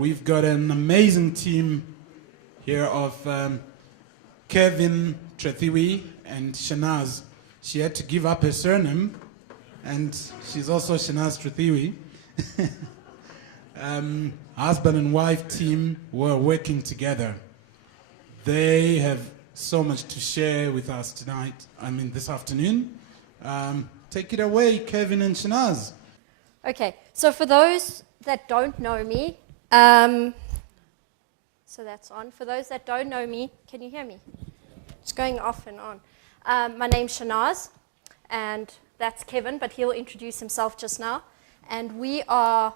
We've got an amazing team here of Kevin Trethewey and Shanaaz. She had to give up her surname, and she's also Shanaaz Trethewey. Husband and wife team were working together. They have so much to share with us this afternoon. Take it away, Kevin and Shanaaz. Okay, so for those that don't know me, so that's on. For those that don't know me, can you hear me? It's going off and on. My name's Shanaaz, and that's Kevin, but he'll introduce himself just now. And we are,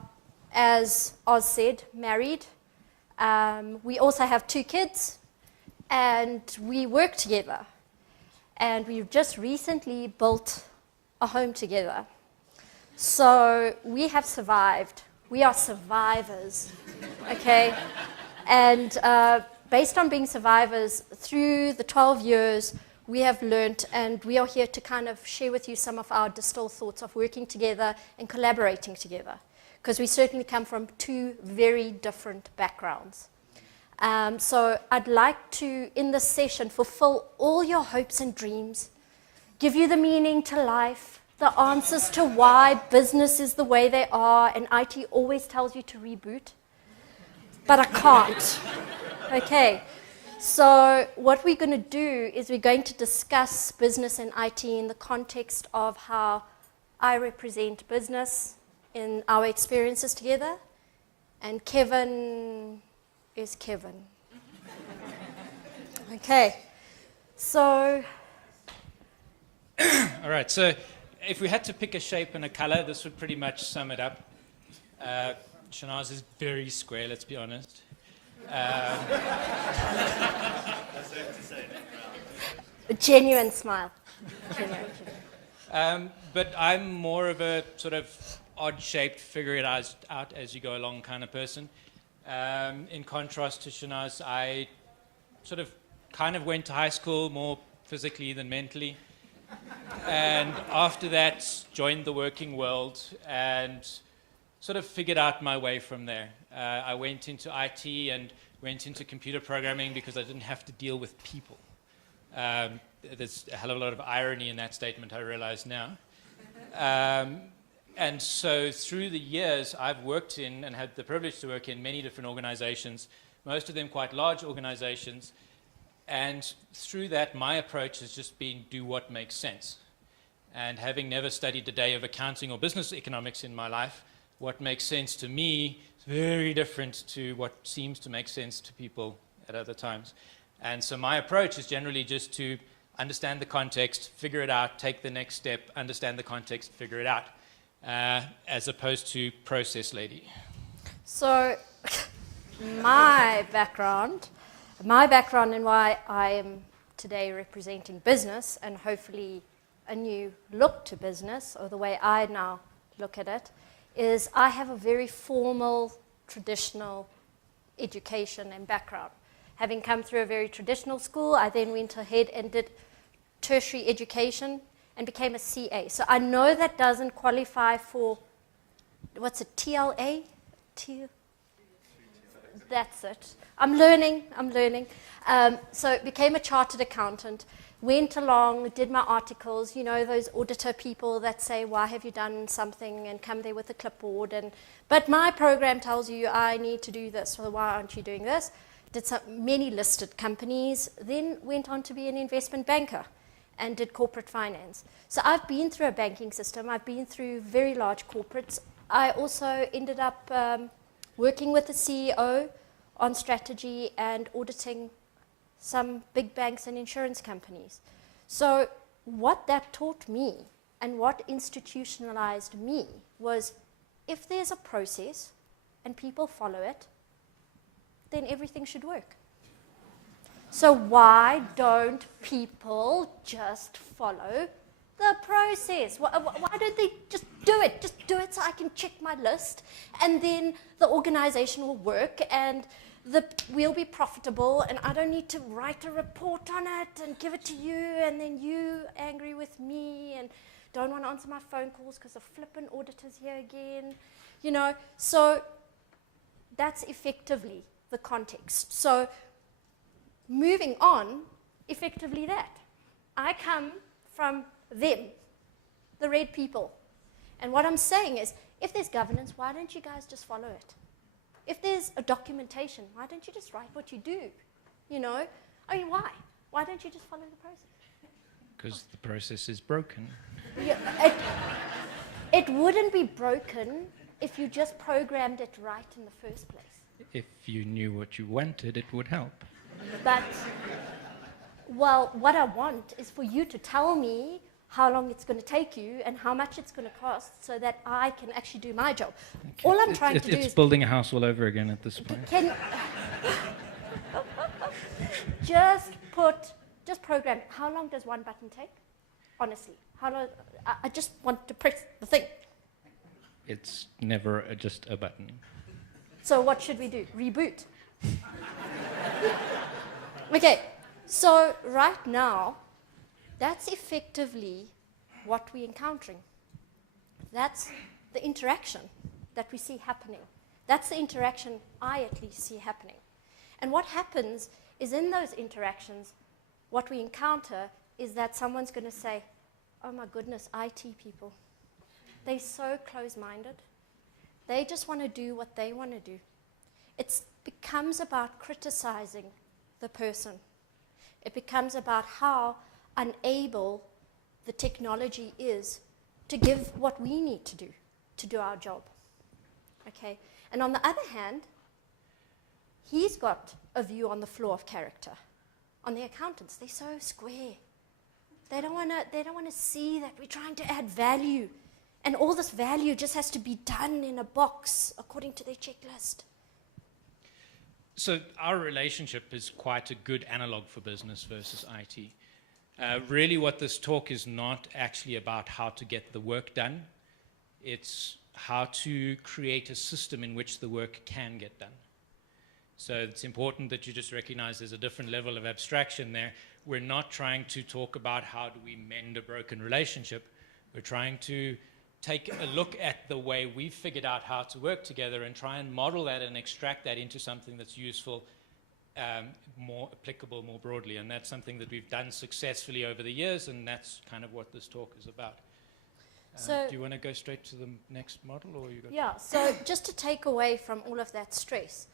as Oz said, married. We also have 2 kids, and we work together. And we've just recently built a home together. So we have survived. We are survivors, okay? And based on being survivors, through the 12 years, we have learnt, and we are here to kind of share with you some of our distilled thoughts of working together and collaborating together, because we certainly come from 2 very different backgrounds. So I'd like to, in this session, fulfill all your hopes and dreams, give you the meaning to life, the answers to why business is the way they are, and IT always tells you to reboot, but I can't. Okay, so what we're going to do is we're going to discuss business and IT in the context of how I represent business in our experiences together, and Kevin is Kevin. Okay, so... All right, so if we had to pick a shape and a color, this would pretty much sum it up. Shanaaz is very square, let's be honest. A genuine smile. But I'm more of a sort of odd-shaped, figure it out as you go along kind of person. In contrast to Shanaaz, I sort of kind of went to high school more physically than mentally. And after that, joined the working world and sort of figured out my way from there. I went into IT and went into computer programming because I didn't have to deal with people. There's a hell of a lot of irony in that statement, I realize now. And so through the years, I've worked in and had the privilege to work in many different organizations, most of them quite large organizations. And through that, my approach has just been do what makes sense. And having never studied a day of accounting or business economics in my life, what makes sense to me is very different to what seems to make sense to people at other times. And so my approach is generally just to understand the context, figure it out, take the next step, understand the context, figure it out, as opposed to process lady. So my background and why I am today representing business, and hopefully a new look to business, or the way I now look at it, is I have a very formal, traditional education and background. Having come through a very traditional school, I then went ahead and did tertiary education and became a CA. So I know that doesn't qualify for, what's it, TLA? That's it. I'm learning. So became a chartered accountant, went along, did my articles, you know, those auditor people that say, why have you done something, and come there with a clipboard. But my program tells you I need to do this, so why aren't you doing this? Did many listed companies, then went on to be an investment banker and did corporate finance. So I've been through a banking system. I've been through very large corporates. I also ended up working with the CEO on strategy and auditing some big banks and insurance companies. So what that taught me and what institutionalized me was, if there's a process and people follow it, then everything should work. So why don't people just follow the process? Why don't they just do it? Just do it so I can check my list, and then the organization will work, and we'll be profitable, and I don't need to write a report on it and give it to you, and then you angry with me and don't want to answer my phone calls because the flippin' auditor's here again. You know, so that's effectively the context. So moving on, effectively that. I come from them, the red people. And what I'm saying is, if there's governance, why don't you guys just follow it? If there's a documentation, why don't you just write what you do? You know? I mean, why? Why don't you just follow the process? Because the process is broken. Yeah, it wouldn't be broken if you just programmed it right in the first place. If you knew what you wanted, it would help. But, well, what I want is for you to tell me how long it's going to take you and how much it's going to cost so that I can actually do my job. Okay. All I'm trying to do it's is... building a house all over again at this point. Just program. How long does one button take? Honestly, how long? I just want to press the thing. It's never just a button. So what should we do? Reboot. Okay, so right now, that's effectively what we're encountering. That's the interaction that we see happening. That's the interaction I at least see happening. And what happens is in those interactions, what we encounter is that someone's going to say, oh my goodness, IT people. They're so close-minded. They just want to do what they want to do. It becomes about criticizing the person. It becomes about how unable the technology is to give what we need to do our job. Okay? And on the other hand, he's got a view on the flaw of character. On the accountants, they're so square. They don't want to see that we're trying to add value. And all this value just has to be done in a box according to their checklist. So our relationship is quite a good analog for business versus IT. Really what this talk is not actually about how to get the work done. It's how to create a system in which the work can get done. So it's important that you just recognize there's a different level of abstraction there. We're not trying to talk about how do we mend a broken relationship. We're trying to take a look at the way we've figured out how to work together and try and model that and extract that into something that's useful, more applicable more broadly. And that's something that we've done successfully over the years, and that's kind of what this talk is about. So, do you want to go straight to the next model? Or you got yeah, so just to take away from all of that stress,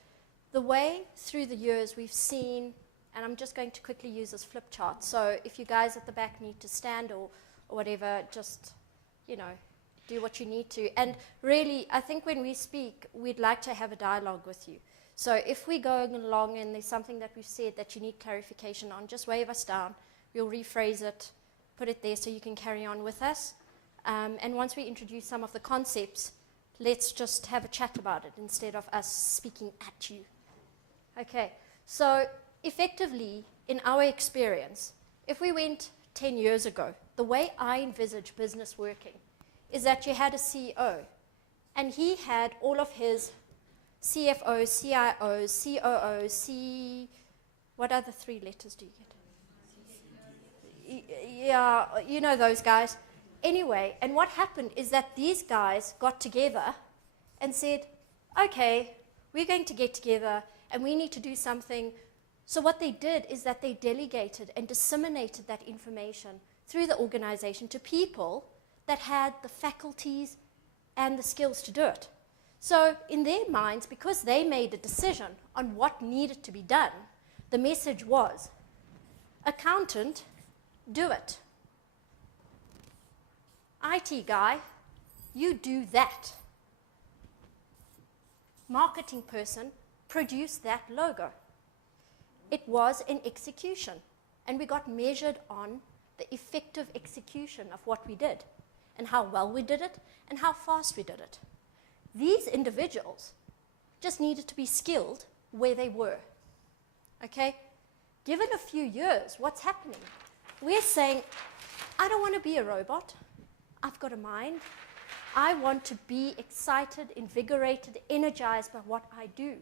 the way through the years we've seen, and I'm just going to quickly use this flip chart. So if you guys at the back need to stand or whatever, just, you know, do what you need to. And really, I think when we speak, we'd like to have a dialogue with you. So if we're going along and there's something that we've said that you need clarification on, just wave us down. We'll rephrase it, put it there so you can carry on with us. And once we introduce some of the concepts, let's just have a chat about it instead of us speaking at you. Okay, so effectively, in our experience, if we went 10 years ago, the way I envisage business working is that you had a CEO, and he had all of his CFOs, CIOs, COOs, what other three letters do you get? Yeah, you know those guys. Anyway, and what happened is that these guys got together and said, okay, we're going to get together and we need to do something. So what they did is that they delegated and disseminated that information through the organization to people that had the faculties and the skills to do it. So in their minds, because they made a decision on what needed to be done, the message was, accountant, do it. IT guy, you do that. Marketing person, produce that logo. It was an execution, and we got measured on the effective execution of what we did, and how well we did it, and how fast we did it. These individuals just needed to be skilled where they were. Okay? Given a few years, what's happening? We're saying, I don't want to be a robot. I've got a mind. I want to be excited, invigorated, energized by what I do.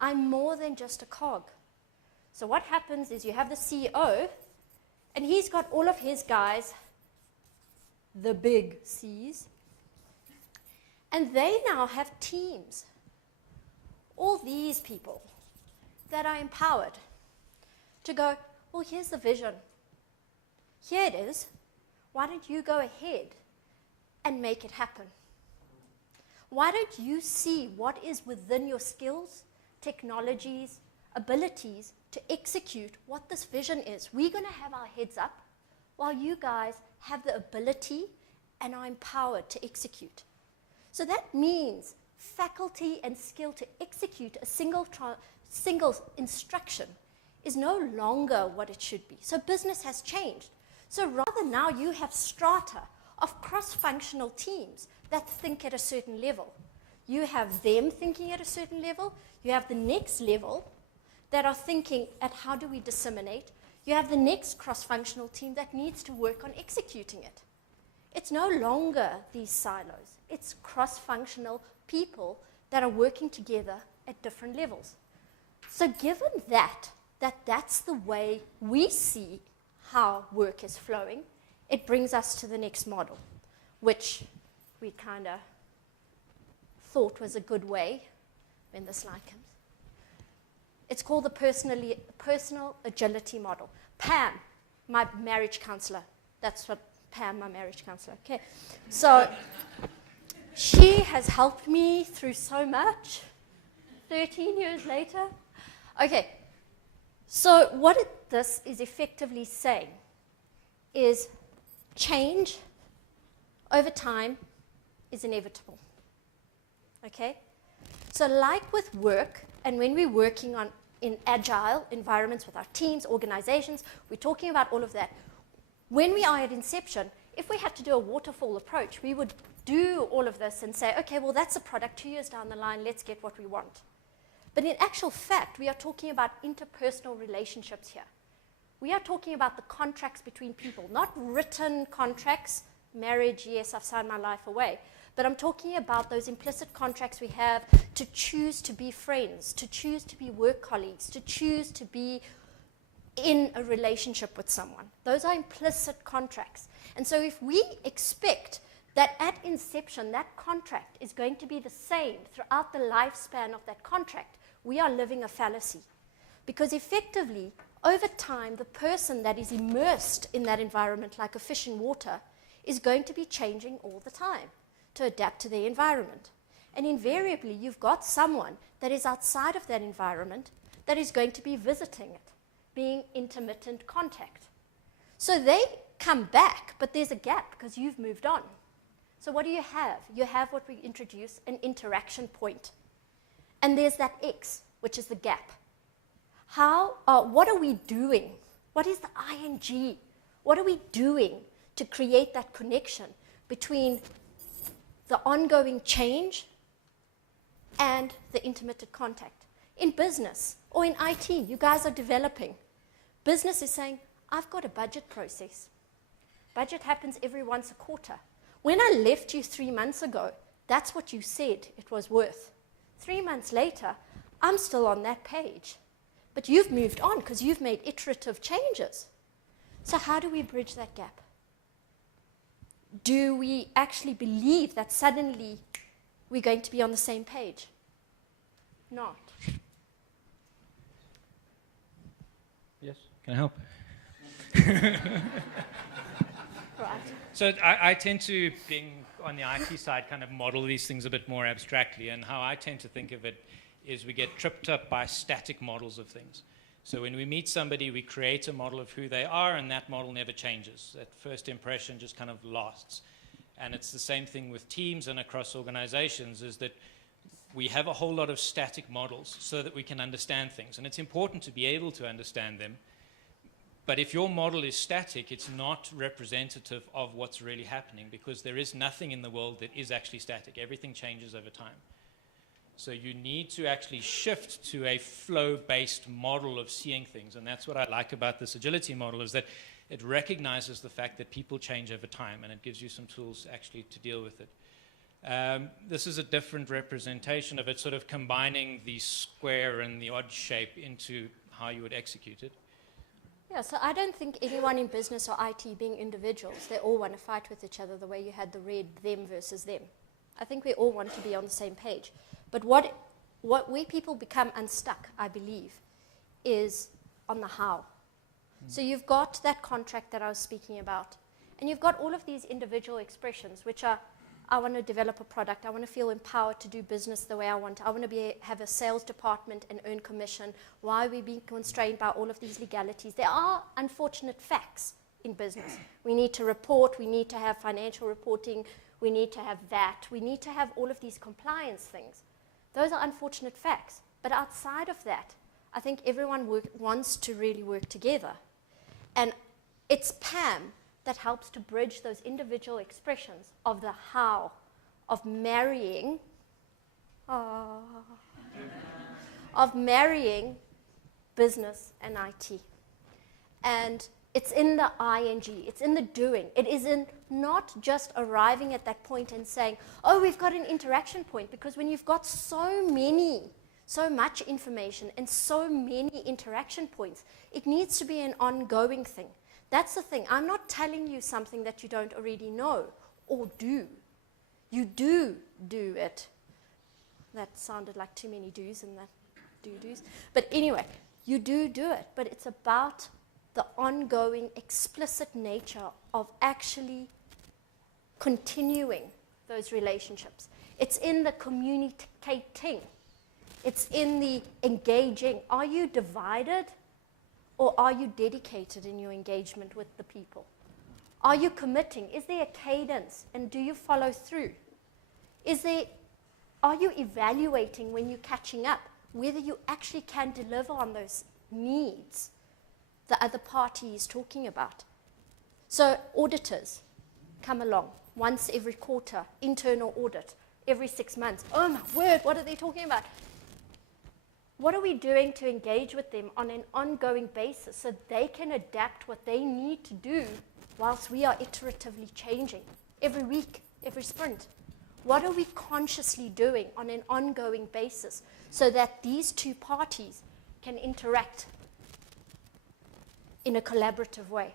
I'm more than just a cog. So what happens is you have the CEO, and he's got all of his guys, the big C's, and they now have teams all these people that are empowered to go, well, here's the vision. Here it is. Why don't you go ahead and make it happen? Why don't you see what is within your skills, technologies, abilities to execute what this vision is? We're going to have our heads up while you guys have the ability and are empowered to execute. So that means faculty and skill to execute a single instruction is no longer what it should be. So business has changed. So rather now you have strata of cross-functional teams that think at a certain level. You have them thinking at a certain level. You have the next level that are thinking at how do we disseminate. You have the next cross-functional team that needs to work on executing it. It's no longer these silos. It's cross-functional people that are working together at different levels. So given that's the way we see how work is flowing, it brings us to the next model, which we kind of thought was a good way when the slide comes. It's called the personal agility model. Pam, my marriage counselor, that's what Pam, my marriage counselor, okay. So she has helped me through so much, 13 years later. Okay, so what this is effectively saying is change over time is inevitable, okay? So like with work, and when we're working in agile environments with our teams, organizations, we're talking about all of that. When we are at inception, if we had to do a waterfall approach, we would do all of this and say, okay, well, that's a product 2 years down the line, let's get what we want. But in actual fact, we are talking about interpersonal relationships here. We are talking about the contracts between people, not written contracts. Marriage, yes, I've signed my life away. But I'm talking about those implicit contracts we have to choose to be friends, to choose to be work colleagues, to choose to be in a relationship with someone. Those are implicit contracts. And so if we expect that at inception, that contract is going to be the same throughout the lifespan of that contract, we are living a fallacy. Because effectively, over time, the person that is immersed in that environment, like a fish in water, is going to be changing all the time to adapt to their environment. And invariably, you've got someone that is outside of that environment that is going to be visiting it, being intermittent contact. So they come back, but there's a gap because you've moved on. So what do you have? You have what we introduce, an interaction point. And there's that X, which is the gap. What are we doing? What is the ing? What are we doing to create that connection between the ongoing change and the intermittent contact? In business or in IT, you guys are developing. Business is saying, I've got a budget process. Budget happens every once a quarter. When I left you 3 months ago, that's what you said it was worth. 3 months later, I'm still on that page. But you've moved on because you've made iterative changes. So how do we bridge that gap? Do we actually believe that suddenly we're going to be on the same page? Not. Yes, can I help? Right. So I tend to, being on the IT side, kind of model these things a bit more abstractly. And how I tend to think of it is we get tripped up by static models of things. So when we meet somebody, we create a model of who they are, and that model never changes. That first impression just kind of lasts. And it's the same thing with teams and across organizations, is that we have a whole lot of static models so that we can understand things. And it's important to be able to understand them. But if your model is static, it's not representative of what's really happening, because there is nothing in the world that is actually static. Everything changes over time. So you need to actually shift to a flow-based model of seeing things. And that's what I like about this agility model, is that it recognizes the fact that people change over time, and it gives you some tools actually to deal with it. This is a different representation of it, sort of combining the square and the odd shape into how you would execute it. Yeah, so I don't think anyone in business or IT, being individuals, they all want to fight with each other the way you had the red them versus them. I think we all want to be on the same page. But what where people become unstuck, I believe, is on the how. So you've got that contract that I was speaking about, and you've got all of these individual expressions, which are, I want to develop a product, I want to feel empowered to do business the way I want, I want to have a sales department and earn commission. Why are we being constrained by all of these legalities? There are unfortunate facts in business. We need to report, we need to have financial reporting, we need to have that, we need to have all of these compliance things. Those are unfortunate facts. But outside of that, I think everyone wants to really work together. And it's Pam that helps to bridge those individual expressions of the how, of marrying, of marrying business and IT. And it's in the ing, it's in the doing. It isn't not just arriving at that point and saying, oh, we've got an interaction point, because when you've got so much information and so many interaction points, it needs to be an ongoing thing. That's the thing. I'm not telling you something that you don't already know or do. You do it. That sounded like too many do's and that do-do's. But anyway, you do it. But it's about the ongoing, explicit nature of actually continuing those relationships. It's in the communicating. It's in the engaging. Are you divided or are you dedicated in your engagement with the people? Are you committing? Is there a cadence and do you follow through? Are you evaluating when you're catching up whether you actually can deliver on those needs the other party is talking about? So auditors come along once every quarter, internal audit, every 6 months. Oh my word, what are they talking about? What are we doing to engage with them on an ongoing basis so they can adapt what they need to do whilst we are iteratively changing every week, every sprint? What are we consciously doing on an ongoing basis so that these two parties can interact in a collaborative way?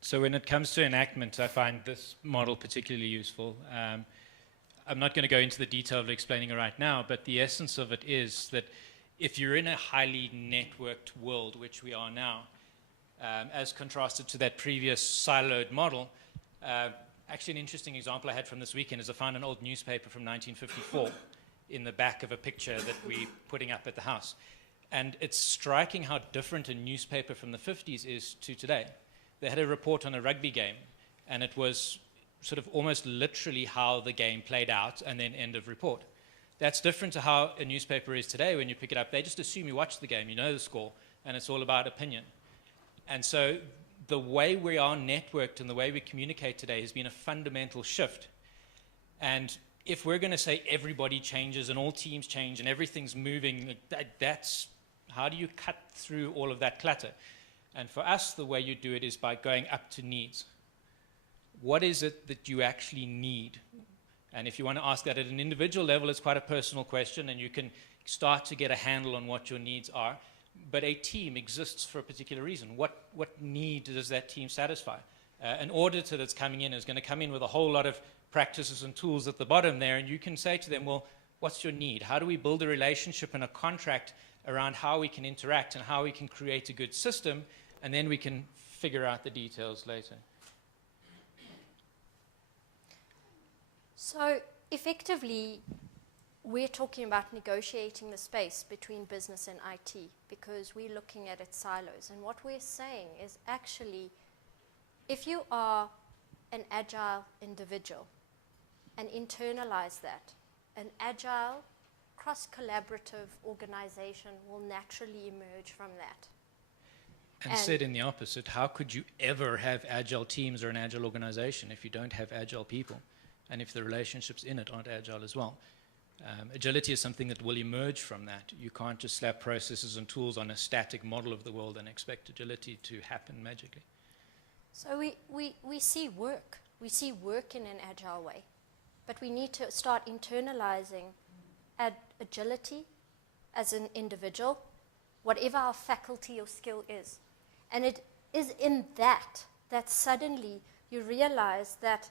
So when it comes to enactment, I find this model particularly useful. I'm not going to go into the detail of explaining it right now, but the essence of it is that if you're in a highly networked world, which we are now, as contrasted to that previous siloed model, actually an interesting example I had from this weekend is I found an old newspaper from 1954 in the back of a picture that we're putting up at the house. And it's striking how different a newspaper from the 50s is to today. They had a report on a rugby game, and it was sort of almost literally how the game played out and then end of report. That's different to how a newspaper is today. When you pick it up, they just assume you watched the game, you know the score, and it's all about opinion. And so the way we are networked and the way we communicate today has been a fundamental shift. And if we're going to say everybody changes and all teams change and everything's moving, that's how do you cut through all of that clutter? And for us, the way you do it is by going up to needs. What is it that you actually need? And if you want to ask that at an individual level, it's quite a personal question, and you can start to get a handle on what your needs are. But a team exists for a particular reason. What need does that team satisfy? An auditor that's coming in is going to come in with a whole lot of practices and tools at the bottom there, and you can say to them, well, what's your need? How do we build a relationship and a contract around how we can interact and how we can create a good system, and then we can figure out the details later. So effectively, we're talking about negotiating the space between business and IT because we're looking at its silos. And what we're saying is actually, if you are an agile individual and internalize that, an agile, cross-collaborative organization will naturally emerge from that. And said in the opposite, how could you ever have agile teams or an agile organization if you don't have agile people? And if the relationships in it aren't agile as well. Agility is something that will emerge from that. You can't just slap processes and tools on a static model of the world and expect agility to happen magically. So we see work. We see work in an agile way. But we need to start internalizing agility as an individual, whatever our faculty or skill is. And it is in that suddenly you realize that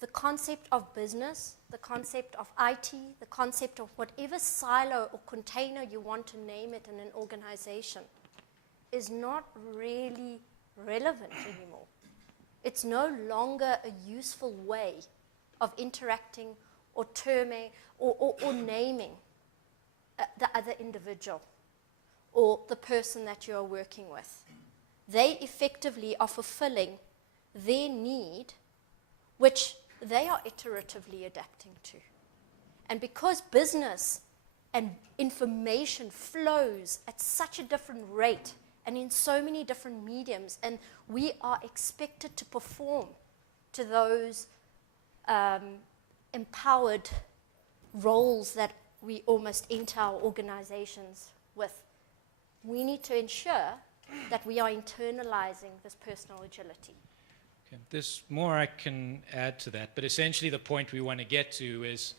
the concept of business, the concept of IT, the concept of whatever silo or container you want to name it in an organization is not really relevant anymore. It's no longer a useful way of interacting or terming or naming the other individual or the person that you are working with. They effectively are fulfilling their need, which they are iteratively adapting to. And because business and information flows at such a different rate and in so many different mediums, and we are expected to perform to those empowered roles that we almost enter our organizations with, we need to ensure that we are internalizing this personal agility. Okay. There's more I can add to that, but essentially the point we want to get to is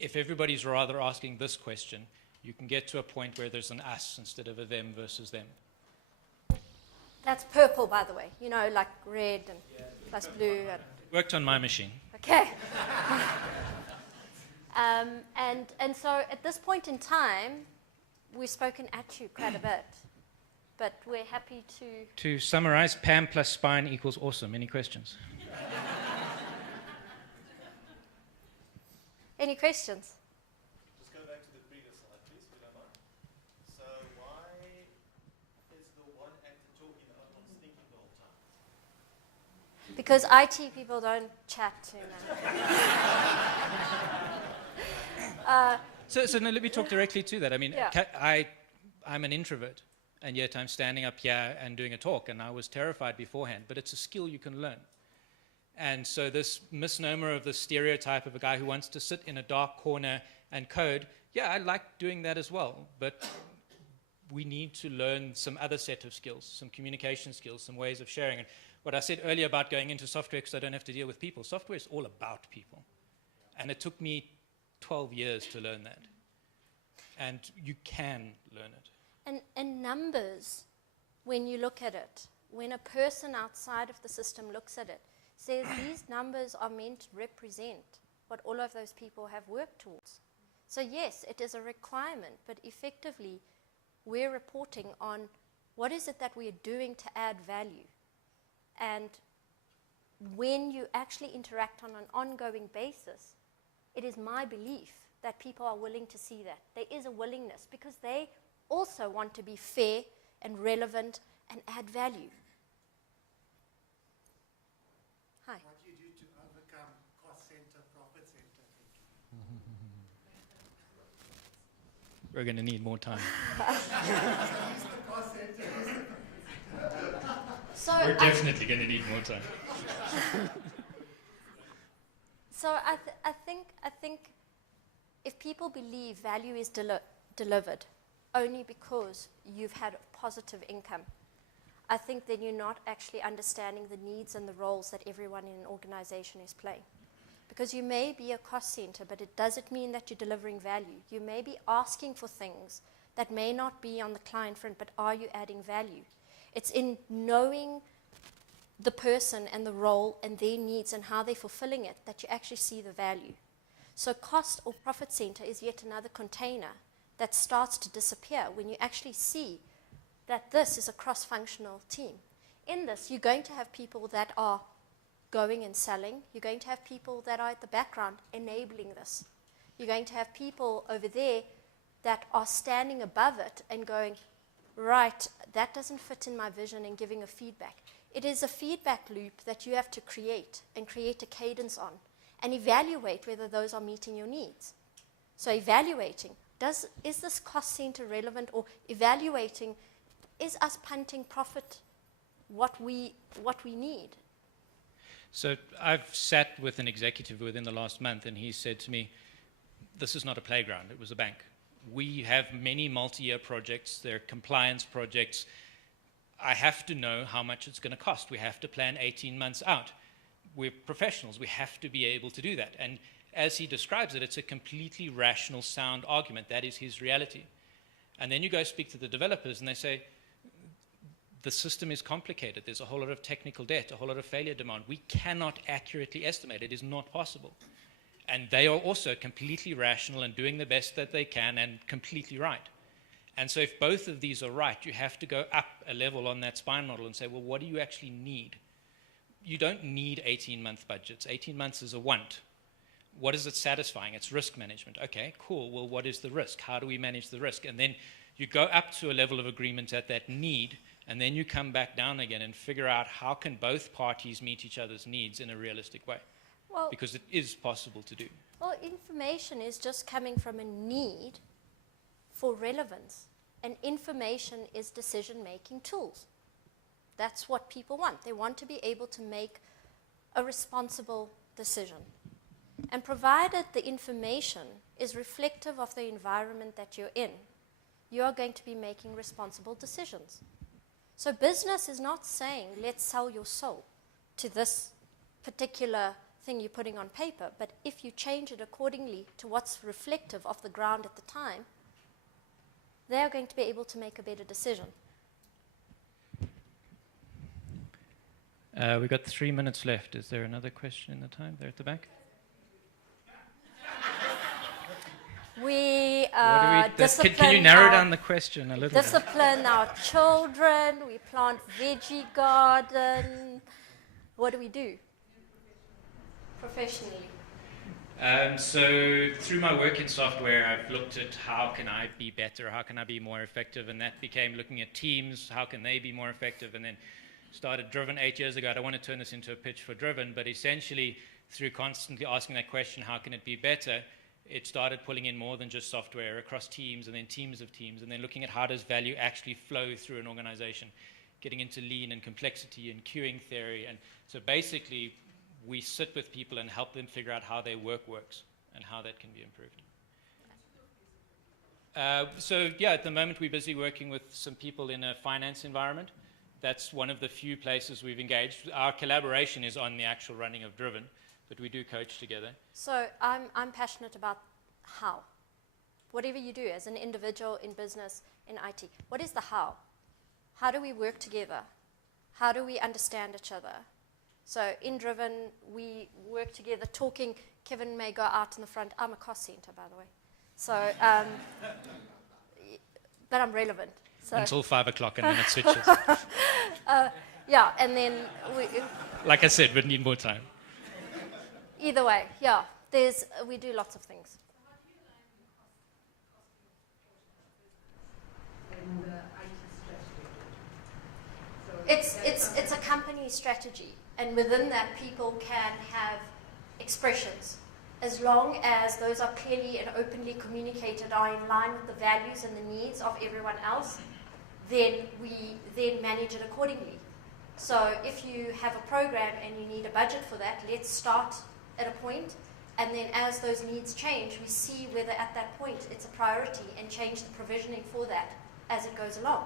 if everybody's rather asking this question, you can get to a point where there's an us instead of a them versus them. That's purple, by the way, you know, like red and plus blue. And Worked on my machine. okay. And so at this point in time, we've spoken at you quite a bit, but we're happy to... To summarize, Pam plus spine equals awesome. Any questions? Any questions? Just go back to the previous slide, please, if you don't mind. So why is the one actor talking, the other one's thinking the whole time? Because IT people don't chat too much. So no, let me talk directly to that. I mean, Yeah. I'm an introvert, and yet I'm standing up here and doing a talk, and I was terrified beforehand, but it's a skill you can learn. And so this misnomer of the stereotype of a guy who wants to sit in a dark corner and code, yeah, I like doing that as well, but we need to learn some other set of skills, some communication skills, some ways of sharing. And what I said earlier about going into software because I don't have to deal with people, software is all about people. And it took me 12 years to learn that. And you can learn it. And numbers, when you look at it, when a person outside of the system looks at it, says these numbers are meant to represent what all of those people have worked towards. So yes, it is a requirement, but effectively we're reporting on what is it that we are doing to add value. And when you actually interact on an ongoing basis, it is my belief that people are willing to see that. There is a willingness because they also want to be fair and relevant and add value. Hi. What do you do to overcome cost center, profit center thinking? We're going to need more time. So We're definitely going to need more time. So I think if people believe value is delivered only because you've had a positive income, I think then you're not actually understanding the needs and the roles that everyone in an organization is playing. Because you may be a cost center, but it doesn't mean that you're delivering value. You may be asking for things that may not be on the client front, but are you adding value? It's in knowing the person and the role and their needs and how they're fulfilling it that you actually see the value. So cost or profit center is yet another container that starts to disappear when you actually see that this is a cross-functional team. In this, you're going to have people that are going and selling. You're going to have people that are at the background enabling this. You're going to have people over there that are standing above it and going, right, that doesn't fit in my vision, and giving a feedback. It is a feedback loop that you have to create and create a cadence on and evaluate whether those are meeting your needs. So evaluating, is this cost center relevant, or evaluating, is us punting profit what we need? So I've sat with an executive within the last month, and he said to me, this is not a playground, it was a bank. We have many multi-year projects, they're compliance projects. I have to know how much it's going to cost. We have to plan 18 months out. We're professionals, we have to be able to do that. And as he describes it, it's a completely rational, sound argument. That is his reality. And then you go speak to the developers, and they say, the system is complicated. There's a whole lot of technical debt, a whole lot of failure demand. We cannot accurately estimate. It is not possible. And they are also completely rational and doing the best that they can and completely right. And so if both of these are right, you have to go up a level on that spine model and say, well, what do you actually need? You don't need 18-month budgets. 18 months is a want. What is it satisfying? It's risk management. Okay, cool. Well, what is the risk? How do we manage the risk? And then you go up to a level of agreement at that need, and then you come back down again and figure out how can both parties meet each other's needs in a realistic way. Well, because it is possible to do. well, information is just coming from a need for relevance. And information is decision-making tools. That's what people want. They want to be able to make a responsible decision. And provided the information is reflective of the environment that you're in, you are going to be making responsible decisions. So business is not saying, let's sell your soul to this particular thing you're putting on paper, but if you change it accordingly to what's reflective of the ground at the time, they're going to be able to make a better decision. We've got 3 minutes left. Is there another question in the time there at the back? We Can you narrow down the question a little bit? Discipline our children. We plant veggie garden. What do we do professionally? So through my work in software, I've looked at how can I be better, how can I be more effective, and that became looking at teams, how can they be more effective, and then started Driven 8 years ago. I don't want to turn this into a pitch for Driven, but essentially through constantly asking that question, how can it be better, it started pulling in more than just software across teams and then teams of teams, and then looking at how does value actually flow through an organization, getting into lean and complexity and queuing theory. And so basically we sit with people and help them figure out how their work works and how that can be improved. So yeah, at the moment we're busy working with some people in a finance environment. That's one of the few places we've engaged. Our collaboration is on the actual running of Driven, but we do coach together. So I'm passionate about how. Whatever you do as an individual, in business, in IT, what is the how? How do we work together? How do we understand each other? So in Driven, we work together talking. Kevin may go out in the front. I'm a cost center, by the way. So, but I'm relevant. So until 5 o'clock and then it switches. yeah, and then like I said, we need more time. Either way, yeah. We do lots of things. It's a company strategy, and within that, people can have expressions. As long as those are clearly and openly communicated, are in line with the values and the needs of everyone else, then we then manage it accordingly. So if you have a program and you need a budget for that, let's start at a point, and then as those needs change, we see whether at that point it's a priority and change the provisioning for that as it goes along.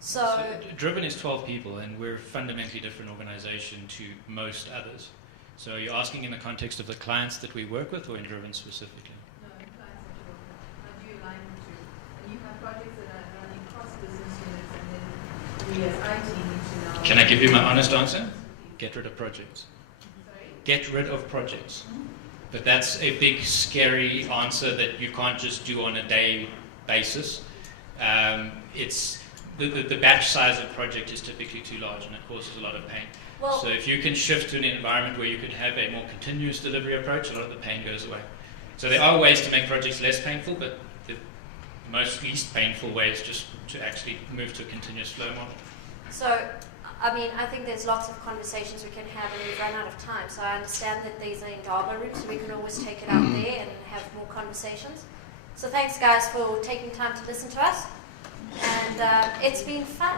So Driven is 12 people, and we're a fundamentally different organization to most others. So you're asking in the context of the clients that we work with, or in Driven specifically? No, in clients that you work with. How do you align the two? And you have projects that are running cross business units, and then we as IT need to now... Can I give you my honest answer? Get rid of projects. Sorry? Get rid of projects. But that's a big, scary answer that you can't just do on a day basis. It's the batch size of project is typically too large, and it causes a lot of pain. Well, so if you can shift to an environment where you could have a more continuous delivery approach, a lot of the pain goes away. So there are ways to make projects less painful, but the most least painful way is just to actually move to a continuous flow model. So, I mean, I think there's lots of conversations we can have, and we've run out of time. So I understand that there's an Indaba room, so we can always take it out there and have more conversations. So thanks, guys, for taking time to listen to us. And it's been fun.